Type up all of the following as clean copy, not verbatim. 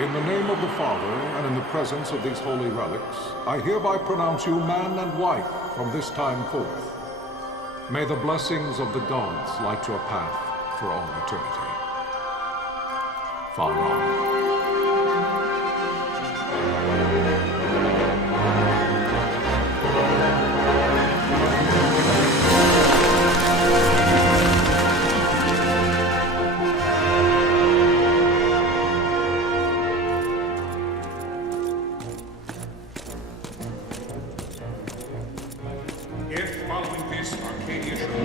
In the name of the Father, and in the presence of these holy relics, I hereby pronounce you man and wife from this time forth. May the blessings of the gods light your path for all eternity. Far on.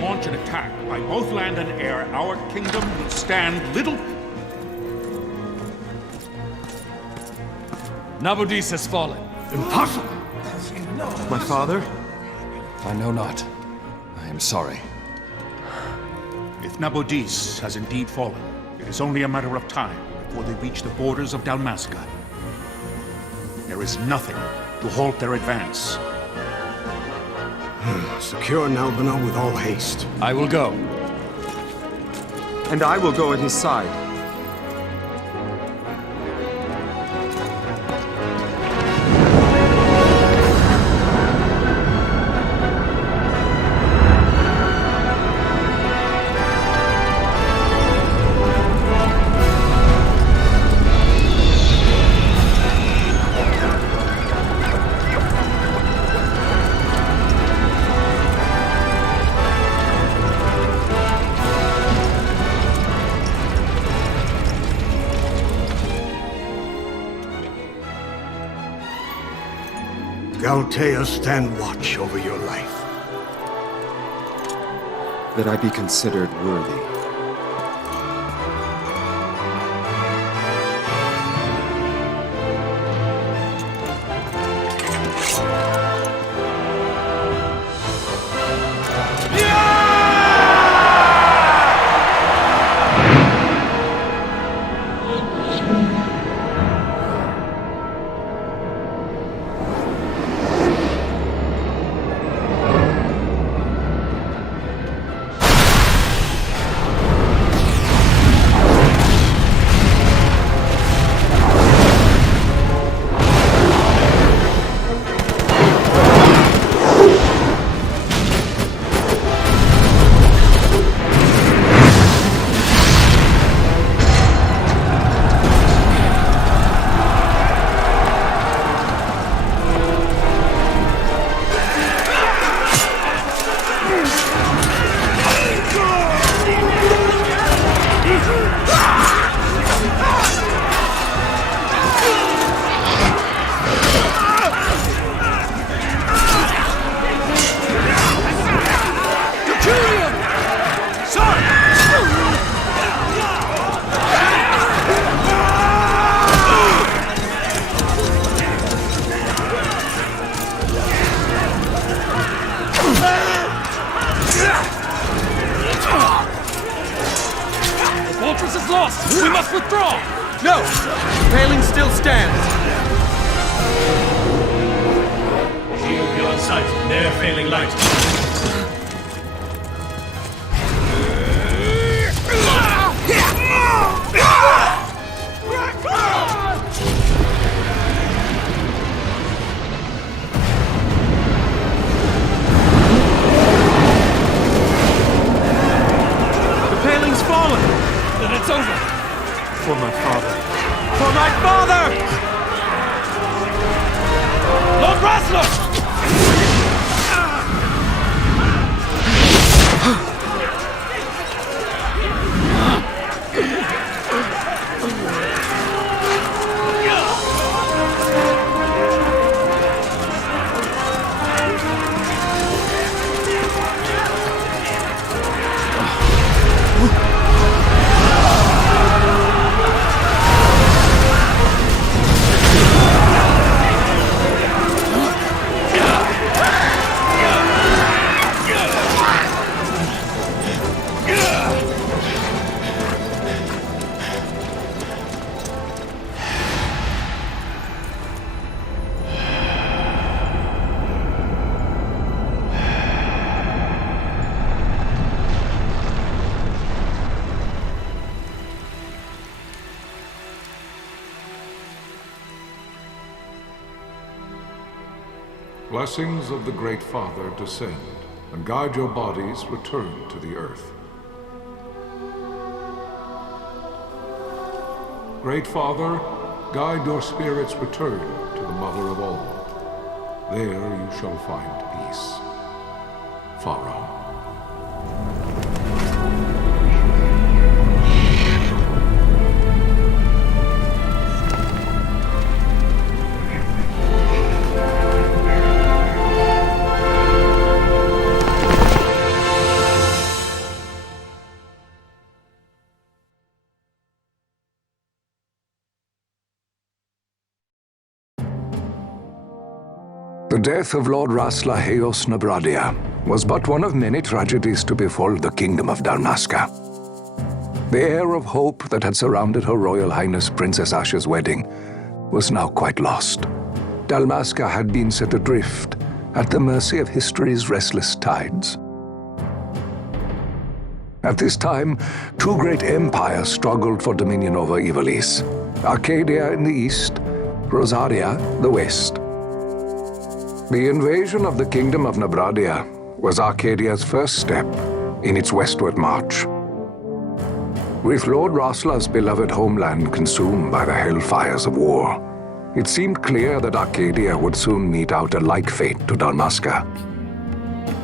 Launch an attack by both land and air, our kingdom will stand little... Nabudis has fallen. Impossible! My father? I know not. I am sorry. If Nabudis has indeed fallen, it is only a matter of time before they reach the borders of Dalmasca. There is nothing to halt their advance. Secure Nalbina with all haste. I will go. And I will go at his side. Galtea, stand watch over your life. That I be considered worthy. We must withdraw! No! The paling still stands! Shield beyond sight, ne'er failing light. The paling's fallen! Then it's over! For my father. For my father! Lord Rasler! Blessings of the Great Father descend, and guide your bodies return to the earth. Great Father, guide your spirits return to the Mother of all. There you shall find peace. Pharaoh. The death of Lord Rasla Heos Nabradia was but one of many tragedies to befall the Kingdom of Dalmasca. The air of hope that had surrounded Her Royal Highness Princess Asha's wedding was now quite lost. Dalmasca had been set adrift at the mercy of history's restless tides. At this time, two great empires struggled for dominion over Ivalice: Arcadia in the east, Rosaria the west. The invasion of the Kingdom of Nabradia was Arcadia's first step in its westward march. With Lord Rasla's beloved homeland consumed by the hellfires of war, it seemed clear that Arcadia would soon mete out a like fate to Dalmasca.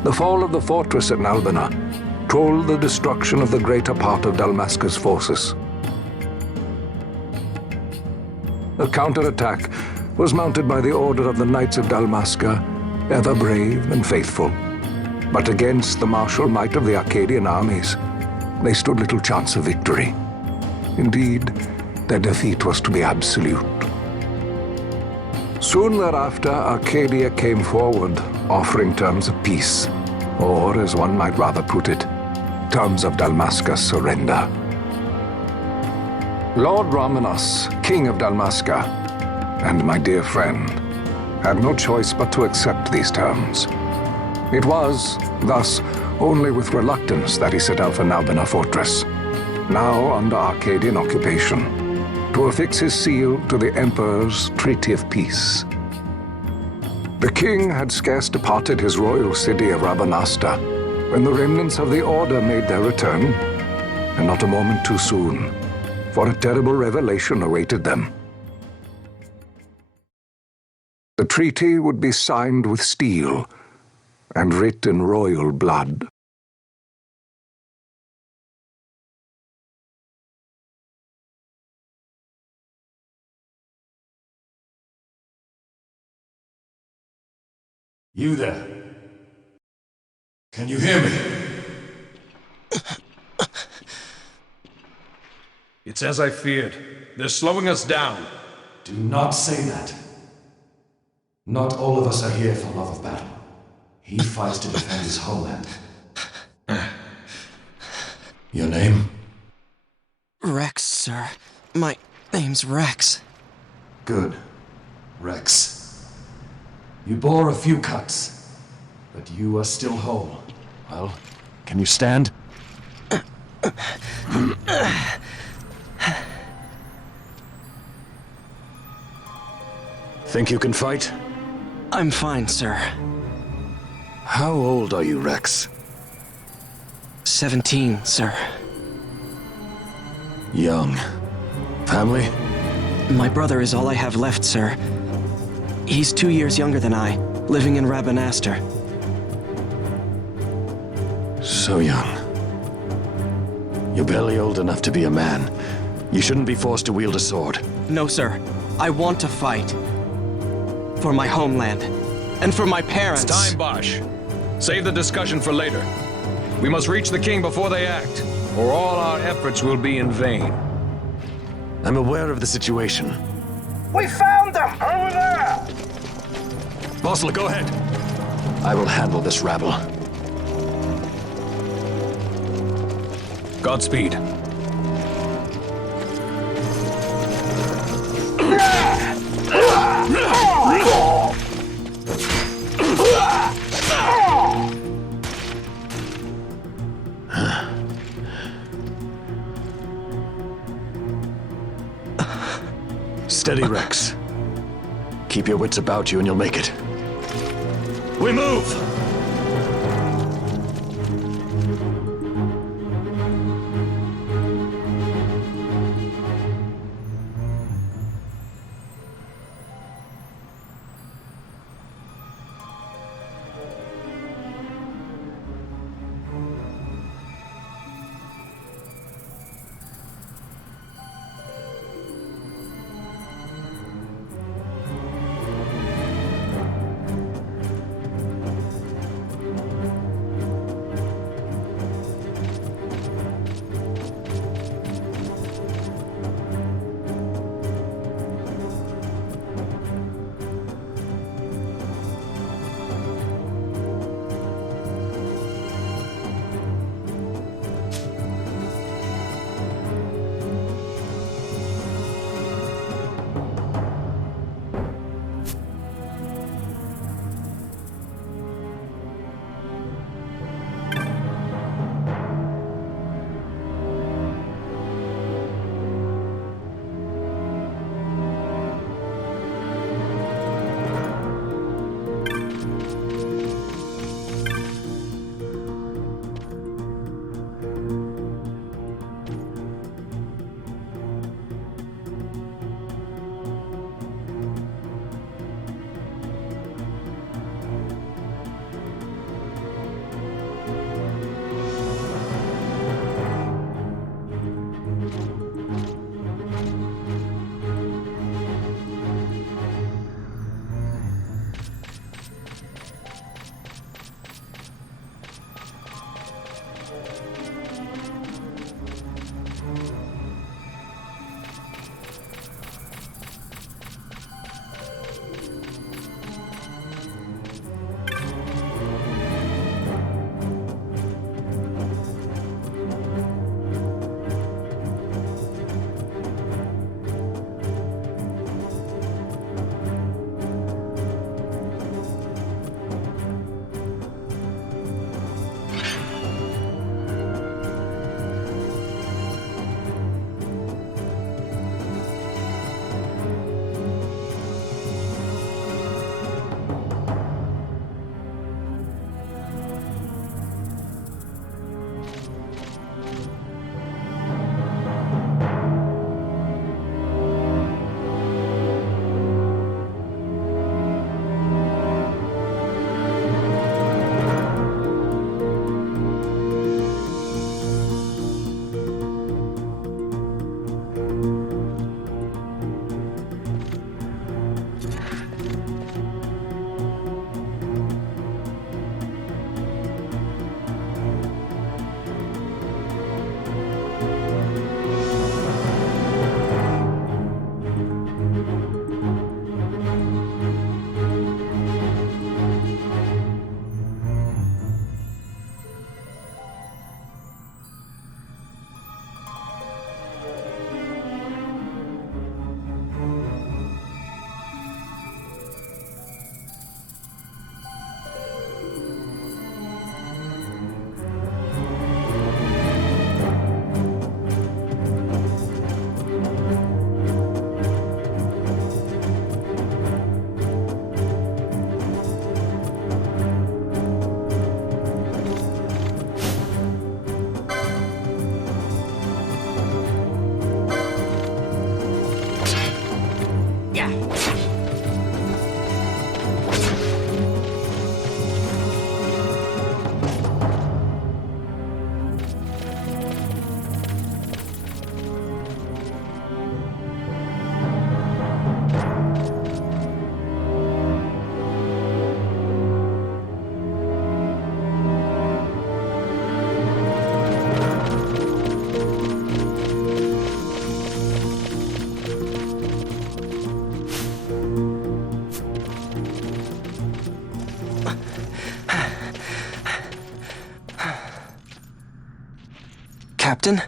The fall of the fortress at Nalbina told the destruction of the greater part of Dalmasca's forces. A counterattack was mounted by the order of the Knights of Dalmasca, ever brave and faithful. But against the martial might of the Arcadian armies, they stood little chance of victory. Indeed, their defeat was to be absolute. Soon thereafter, Arcadia came forward, offering terms of peace, or, as one might rather put it, terms of Dalmasca's surrender. Lord Ramenas, King of Dalmasca, and my dear friend, had no choice but to accept these terms. It was, thus, only with reluctance that he set out for Nalbina Fortress, now under Arcadian occupation, to affix his seal to the Emperor's Treaty of Peace. The king had scarce departed his royal city of Rabanasta when the remnants of the Order made their return, and not a moment too soon, for a terrible revelation awaited them. The treaty would be signed with steel and writ in royal blood. You there? Can you hear me? It's as I feared. They're slowing us down. Do not say that. Not all of us are here for love of battle. He fights to defend his homeland. Your name? Rex, sir. My name's Rex. Good. Rex. You bore a few cuts, but you are still whole. Well, can you stand? Think you can fight? I'm fine, sir. How old are you, Rex? 17, sir. Young. Family? My brother is all I have left, sir. He's 2 years younger than I, living in Rabanastre. So young. You're barely old enough to be a man. You shouldn't be forced to wield a sword. No, sir. I want to fight. For my homeland. And for my parents. It's time, Bosch. Save the discussion for later. We must reach the king before they act, or all our efforts will be in vain. I'm aware of the situation. We found them! Over there! Bossler, go ahead. I will handle this rabble. Godspeed. Steady, Rex. Keep your wits about you and you'll make it. We move! Captain?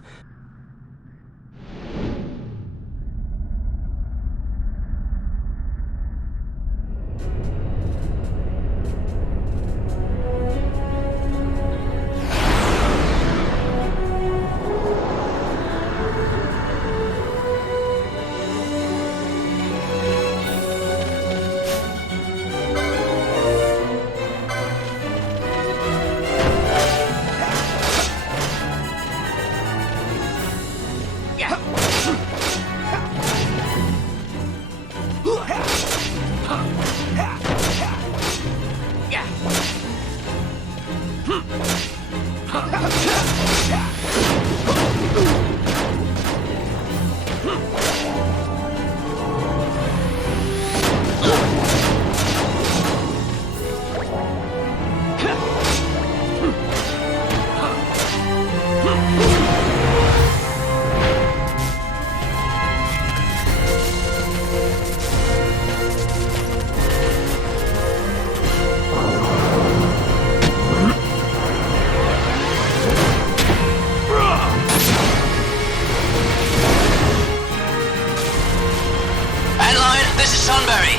this is Sunbury.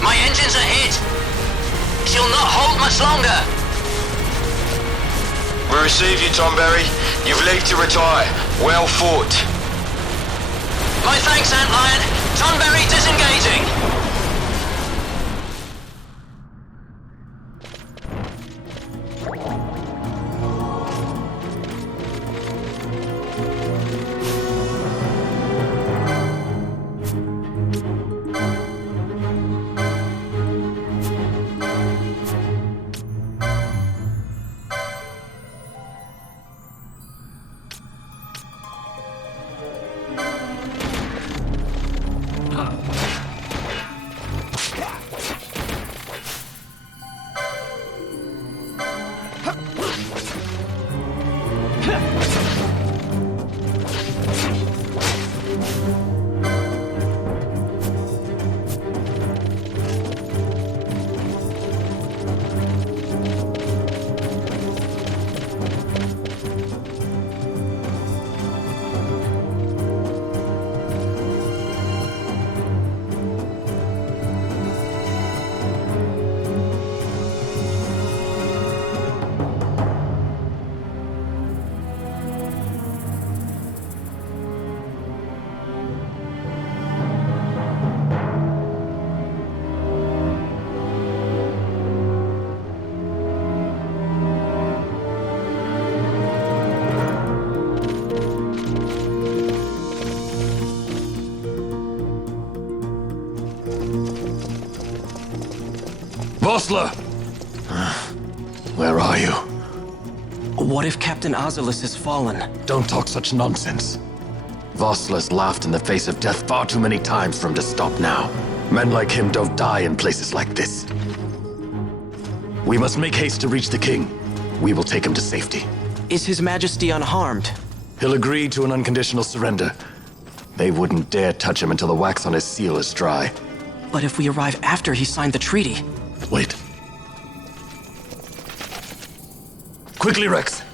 My engines are hit. She'll not hold much longer. We receive you, Tonberry. You've leave to retire. Well fought. My thanks, Antlion. Sunbury disengaging. Vossler! Where are you? What if Captain Azulis has fallen? Don't talk such nonsense. Vossler's laughed in the face of death far too many times for him to stop now. Men like him don't die in places like this. We must make haste to reach the king. We will take him to safety. Is His Majesty unharmed? He'll agree to an unconditional surrender. They wouldn't dare touch him until the wax on his seal is dry. But if we arrive after he signed the treaty... Wait. Quickly, Rex!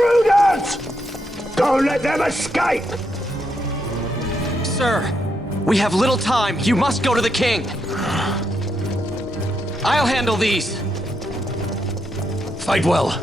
Intruders! Don't let them escape! Sir, we have little time. You must go to the king. I'll handle these. Fight well.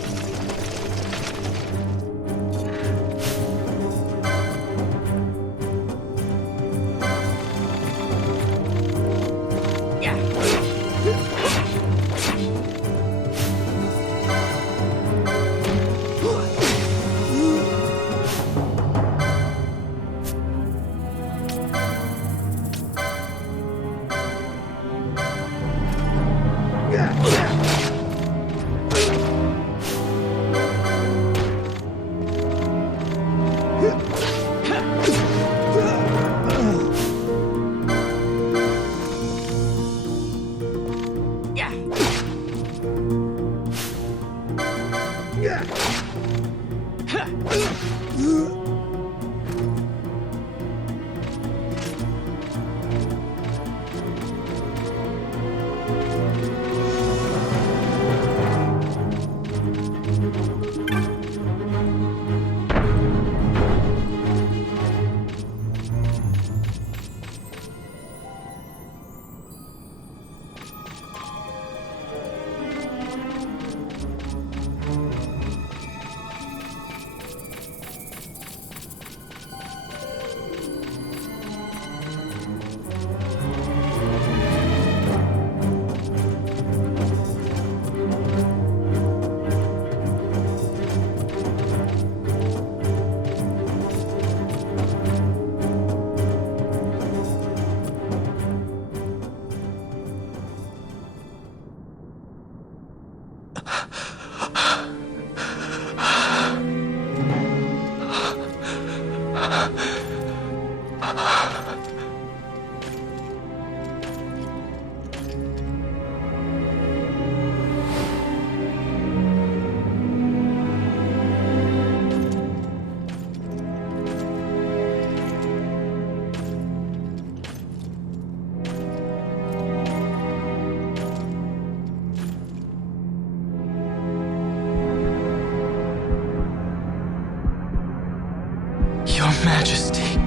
Your Majesty.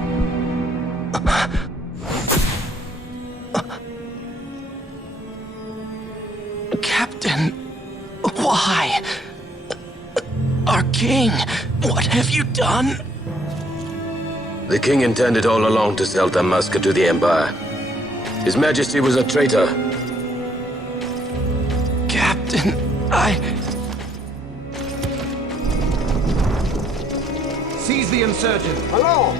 Captain, why? Our king, what have you done? The king intended all along to sell Damascus to the Empire. His Majesty was a traitor. Captain, Seize the insurgent. Hello!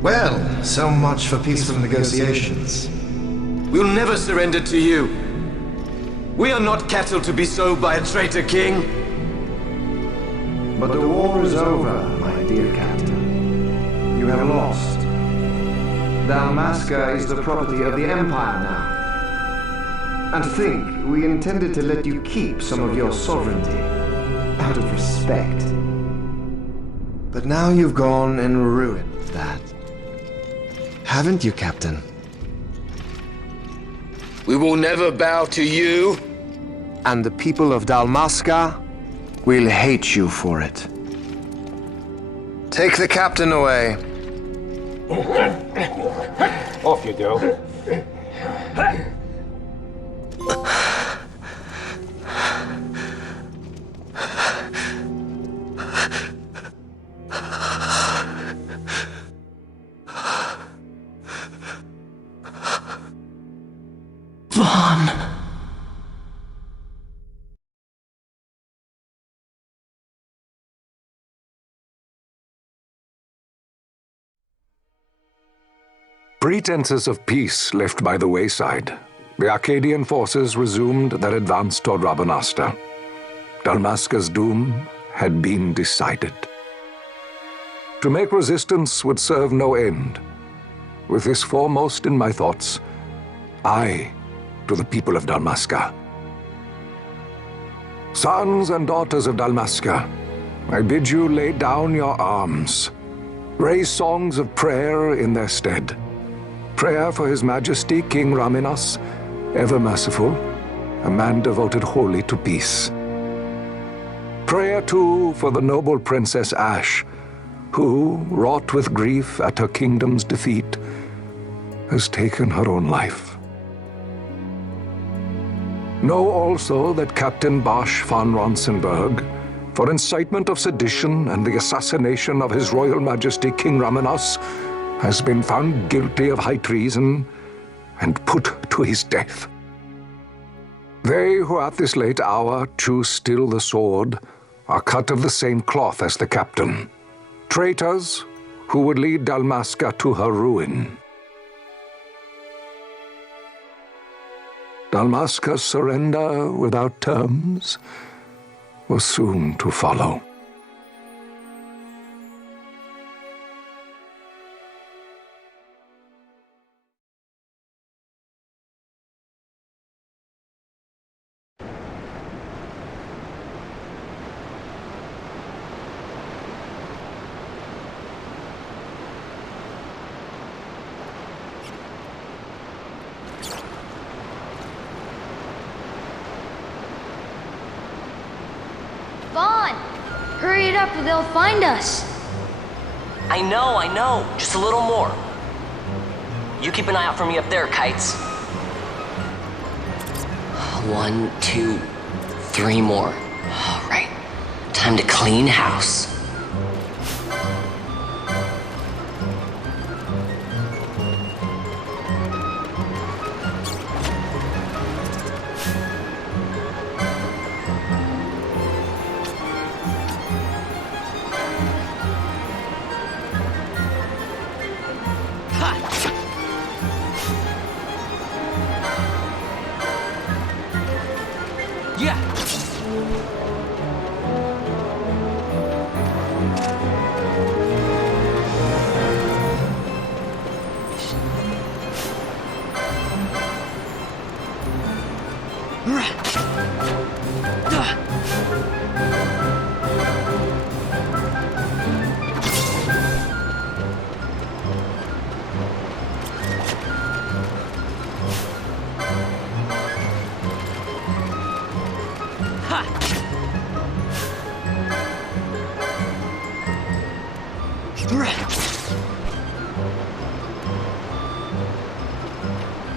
Well, so much for peaceful negotiations. We'll never surrender to you. We are not cattle to be sold by a traitor king. But the war is over, my dear captain. You have lost. Dalmasca is the property of the Empire now. And to think, we intended to let you keep some of your sovereignty, out of respect. But now you've gone and ruined that. Haven't you, Captain? We will never bow to you. And the people of Dalmasca will hate you for it. Take the captain away. Off you go. Vaughn. Pretenses of peace left by the wayside, the Arcadian forces resumed their advance toward Rabanasta. Dalmasca's doom had been decided. To make resistance would serve no end. With this foremost in my thoughts, I to the people of Dalmasca. Sons and daughters of Dalmasca, I bid you lay down your arms. Raise songs of prayer in their stead. Prayer for His Majesty King Raminas, ever merciful, a man devoted wholly to peace. Prayer, too, for the noble Princess Ash, who, wrought with grief at her kingdom's defeat, has taken her own life. Know also that Captain Bosch von Ronsenberg, for incitement of sedition and the assassination of His Royal Majesty King Raminas, has been found guilty of high treason and put to his death. They who at this late hour choose still the sword are cut of the same cloth as the captain. Traitors who would lead Dalmasca to her ruin. Dalmasca's surrender without terms was soon to follow. Vaughn! Hurry it up or they'll find us! I know. Just a little more. You keep an eye out for me up there, Kites. 1, 2, 3 more. All right. Time to clean house.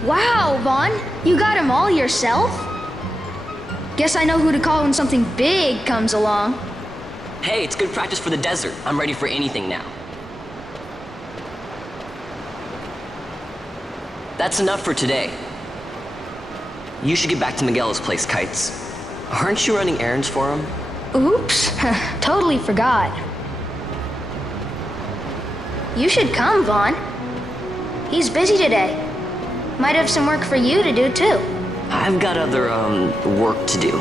Wow, Vaughn! You got him all yourself? Guess I know who to call when something big comes along. Hey, it's good practice for the desert. I'm ready for anything now. That's enough for today. You should get back to Miguel's place, Kites. Aren't you running errands for him? Oops, totally forgot. You should come, Vaughn. He's busy today. Might have some work for you to do, too. I've got other, work to do.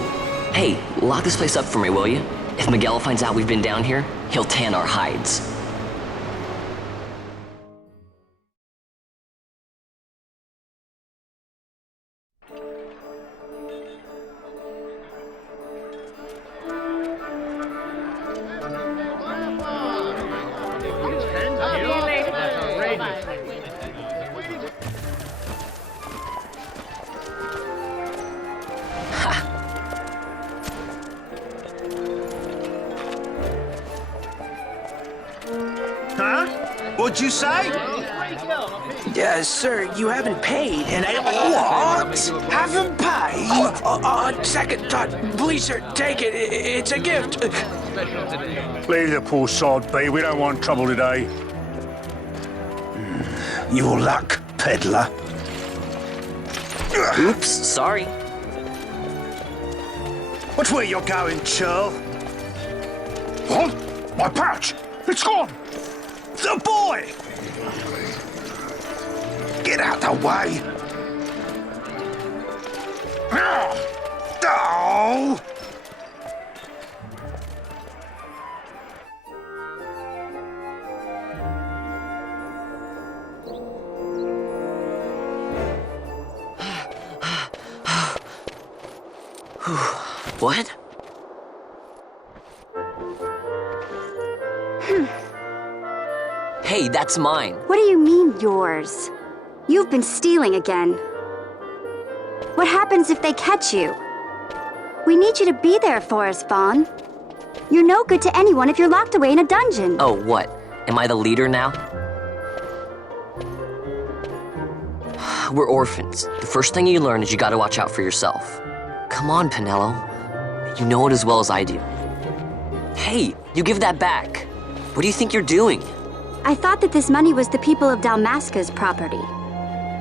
Hey, lock this place up for me, will you? If Miguel finds out we've been down here, he'll tan our hides. What'd you say? Sir, you haven't paid, and I... What? Haven't paid? On second thought, please, sir, take it. It's a gift. Leave the poor sod be. We don't want trouble today. Your luck, peddler. Oops, sorry. Watch where you're going, churl. What? My pouch! It's gone! The boy! Get out the way! Oh! What? Hey, that's mine. What do you mean, yours? You've been stealing again. What happens if they catch you? We need you to be there for us, Vaughn. You're no good to anyone if you're locked away in a dungeon. Oh, what? Am I the leader now? We're orphans. The first thing you learn is you gotta watch out for yourself. Come on, Pinello. You know it as well as I do. Hey, you give that back. What do you think you're doing? I thought that this money was the people of Dalmasca's property.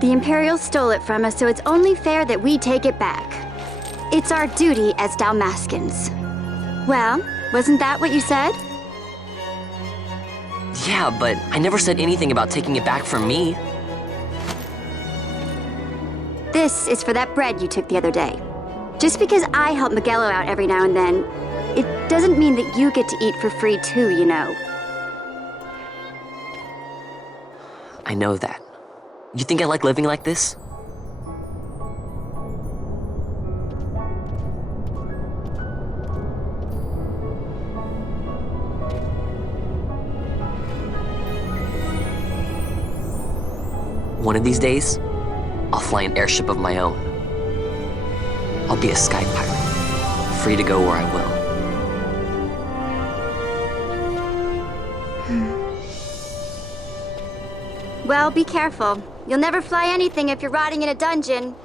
The Imperials stole it from us, so it's only fair that we take it back. It's our duty as Dalmascans. Well, wasn't that what you said? Yeah, but I never said anything about taking it back from me. This is for that bread you took the other day. Just because I help Miguelo out every now and then, it doesn't mean that you get to eat for free too, you know. I know that. You think I like living like this? One of these days, I'll fly an airship of my own. I'll be a sky pirate, free to go where I will. Well, be careful. You'll never fly anything if you're rotting in a dungeon.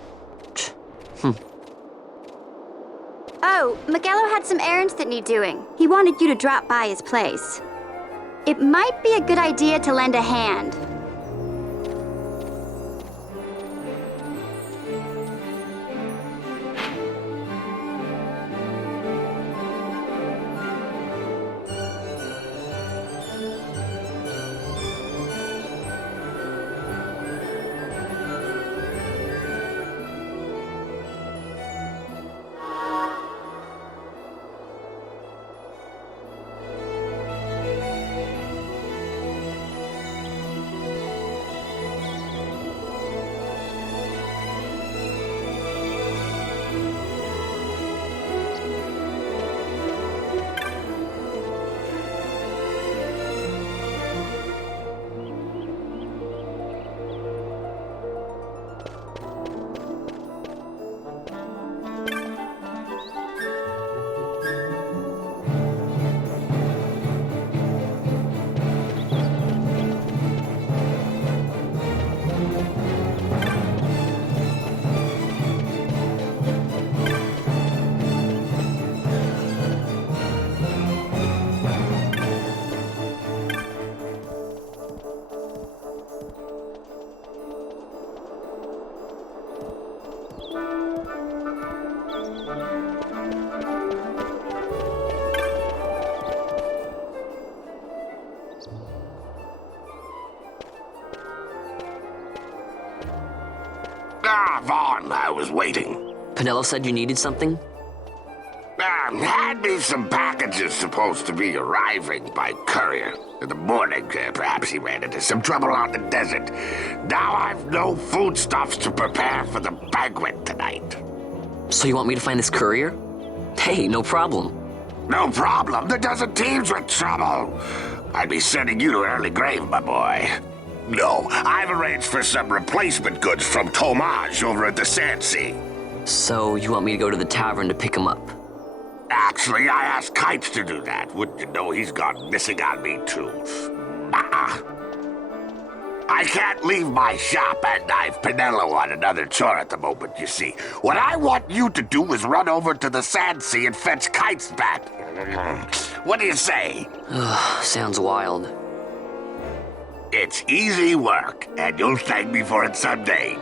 Oh, Miguelo had some errands that need doing. He wanted you to drop by his place. It might be a good idea to lend a hand. Vaughn, I was waiting. Pinello said you needed something? Had me some packages supposed to be arriving by courier. In the morning, perhaps he ran into some trouble out in the desert. Now I've no foodstuffs to prepare for the banquet tonight. So you want me to find this courier? Hey, no problem. No problem. The desert teems with trouble. I'd be sending you to early grave, my boy. No, I've arranged for some replacement goods from Tomage over at the Sand Sea. So you want me to go to the tavern to pick him up? Actually, I asked Kites to do that. Wouldn't you know he's gone missing on me, too. I can't leave my shop, and I've Pinello on another chore at the moment, you see. What I want you to do is run over to the Sand Sea and fetch Kites back. What do you say? Sounds wild. It's easy work, and you'll thank me for it someday.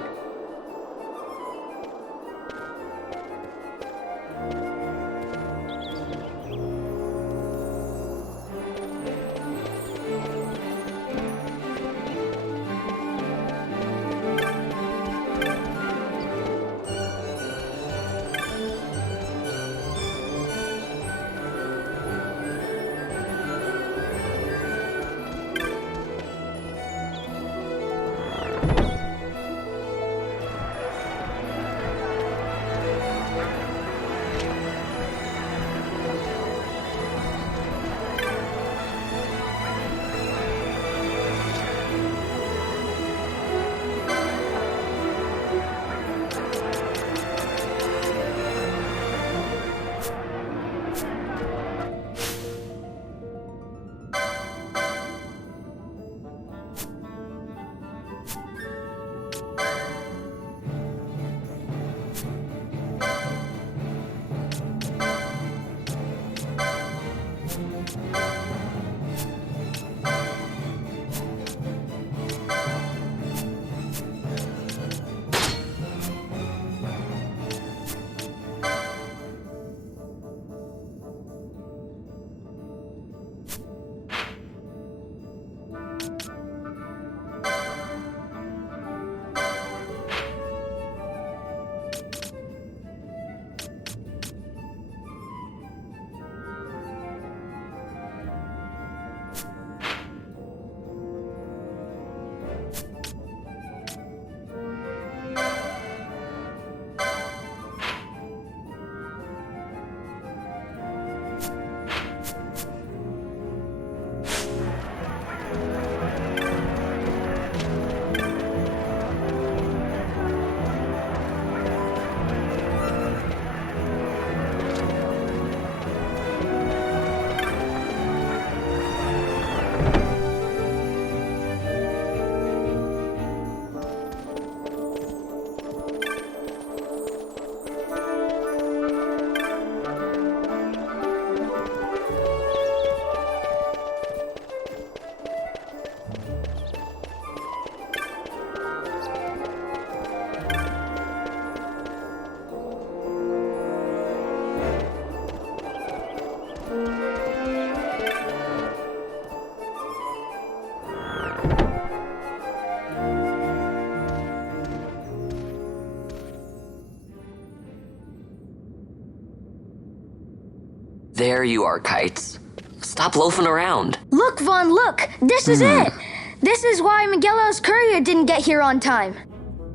There you are, Kites. Stop loafing around. Look, Vaughn, look! This is it! This is why Miguelo's courier didn't get here on time.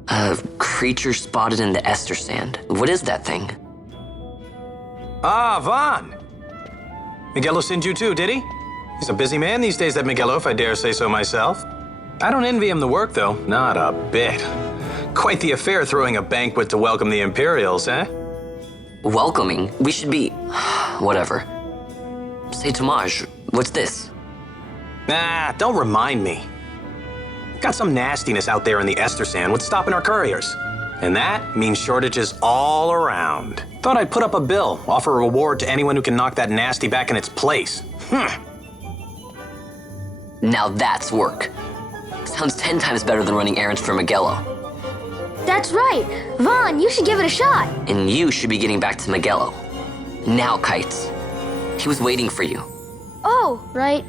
A creature spotted in the Ester sand. What is that thing? Ah, Vaughn! Miguelo sent you too, did he? He's a busy man these days, that Miguelo, if I dare say so myself. I don't envy him the work, though. Not a bit. Quite the affair throwing a banquet to welcome the Imperials, eh? Welcoming? We should be... whatever. Say, Tomaj, what's this? Nah, don't remind me. Got some nastiness out there in the Ester sand. What's stopping our couriers? And that means shortages all around. Thought I'd put up a bill, offer a reward to anyone who can knock that nasty back in its place. Now that's work. Sounds 10 times better than running errands for Miguelo. That's right! Vaughn, you should give it a shot! And you should be getting back to Miguelo. Now, Kites. He was waiting for you. Oh, right.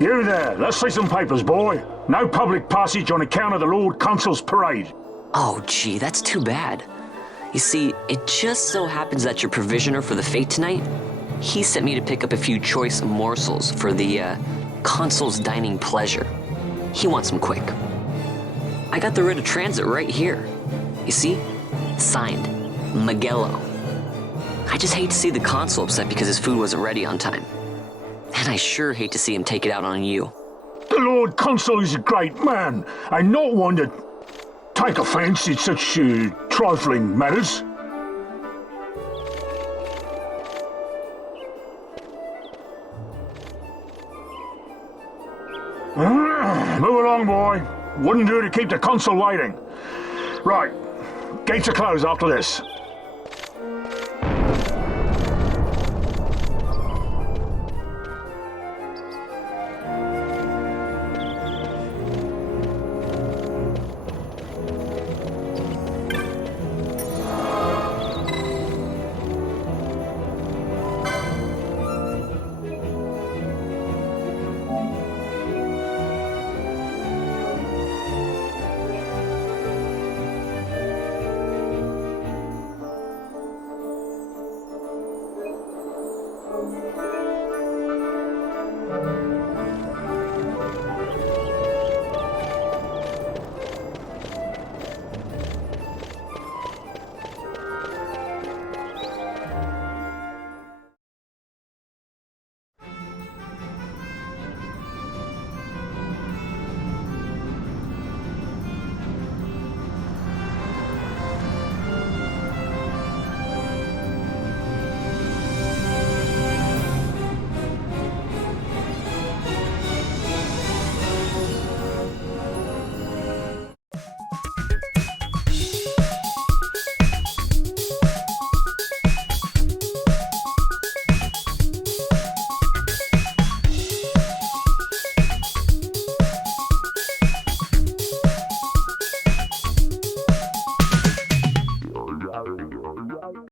You there, let's see some papers, boy. No public passage on account of the Lord Consul's parade. Oh, gee, that's too bad. You see, it just so happens that your provisioner for the fete tonight, he sent me to pick up a few choice morsels for the, Consul's dining pleasure. He wants them quick. I got the writ of transit right here. You see? Signed, Magello. I just hate to see the Consul upset because his food wasn't ready on time. And I sure hate to see him take it out on you. The Lord Consul is a great man, and not one to take offence in such trifling matters. Move along, boy. Wouldn't do to keep the Consul waiting. Right, gates are closed after this.